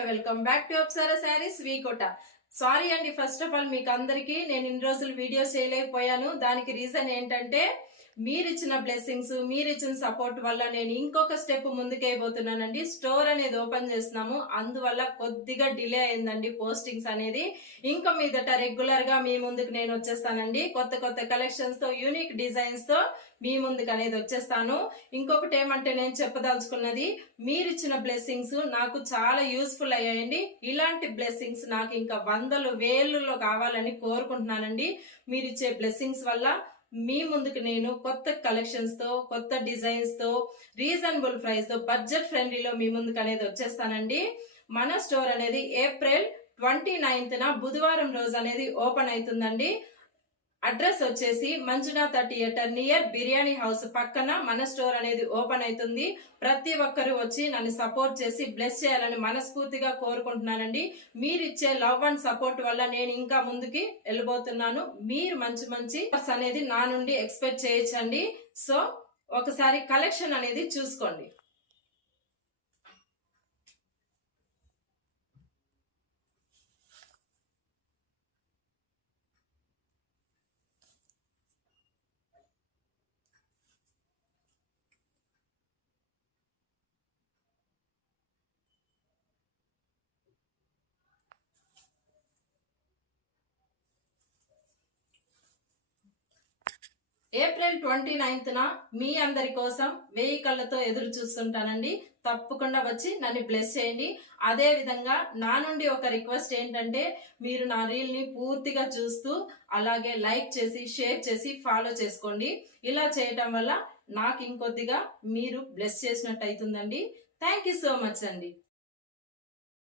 Hello welcome back to Apsara saris V Kota. Sorry అండి, first of all మీకు అందరికీ నేను ఇన్ని రోజులు వీడియోస్ చేయలేకపోయాను. దానికి రీజన్ ఏంటంటే మీరిచ్చిన బ్లెస్సింగ్స్, మీరిచ్చిన సపోర్ట్ వల్ల నేను ఇంకొక స్టెప్ ముందుకైపోతున్నానండి. స్టోర్ అనేది ఓపెన్ చేస్తున్నాము, అందువల్ల కొద్దిగా డిలే అయిందండి పోస్టింగ్స్ అనేది. ఇంకా మీదట రెగ్యులర్ గా మీ ముందుకు నేను వచ్చేస్తానండి. కొత్త కొత్త కలెక్షన్స్ తో, యూనిక్ డిజైన్స్ తో మీ ముందుకు అనేది వచ్చేస్తాను. ఇంకొకటి ఏమంటే నేను చెప్పదలుచుకున్నది, మీరిచ్చిన బ్లెస్సింగ్స్ నాకు చాలా యూస్ఫుల్ అయ్యాయండి. ఇలాంటి బ్లెస్సింగ్స్ నాకు ఇంకా వందలు వేలులో కావాలని కోరుకుంటున్నానండి. మీరిచ్చే బ్లెస్సింగ్స్ వల్ల మీ ముందుకు నేను కొత్త కలెక్షన్స్ తో, కొత్త డిజైన్స్ తో, రీజనబుల్ ప్రైస్ తో, బడ్జెట్ ఫ్రెండ్లీలో మీ ముందుకు అనేది వచ్చేస్తానండి. మన స్టోర్ అనేది ఏప్రిల్ 29న బుధవారం రోజు అనేది ఓపెన్ అవుతుందండి. అడ్రస్ వచ్చేసి Manjunatha theatre near biryani house పక్కన మన స్టోర్ అనేది ఓపెన్ అవుతుంది. ప్రతి ఒక్కరు వచ్చి నన్ను సపోర్ట్ చేసి బ్లెస్ చేయాలని మనస్ఫూర్తిగా కోరుకుంటున్నానండి. మీరు ఇచ్చే లవ్ అండ్ సపోర్ట్ వల్ల నేను ఇంకా ముందుకి వెళ్ళిపోతున్నాను. మీరు మంచి మంచి అనేది నా నుండి ఎక్స్పెక్ట్ చేయొచ్చండి. సో ఒకసారి కలెక్షన్ అనేది చూసుకోండి. ఏప్రిల్ 29న మీ అందరి కోసం 1000 కళ్ళతో ఎదురు చూస్తుంటానండి. తప్పకుండా వచ్చి నన్ను బ్లెస్ చేయండి. అదే విధంగా నా నుండి ఒక రిక్వెస్ట్ ఏంటంటే, మీరు నా రీల్ ని పూర్తిగా చూస్తూ అలాగే లైక్ చేసి, షేర్ చేసి, ఫాలో చేసుకోండి. ఇలా చేయటం వల్ల నాకు ఇంకొద్దిగా మీరు బ్లెస్ చేసినట్టు అవుతుందండి. థ్యాంక్ యూ సో మచ్ అండి.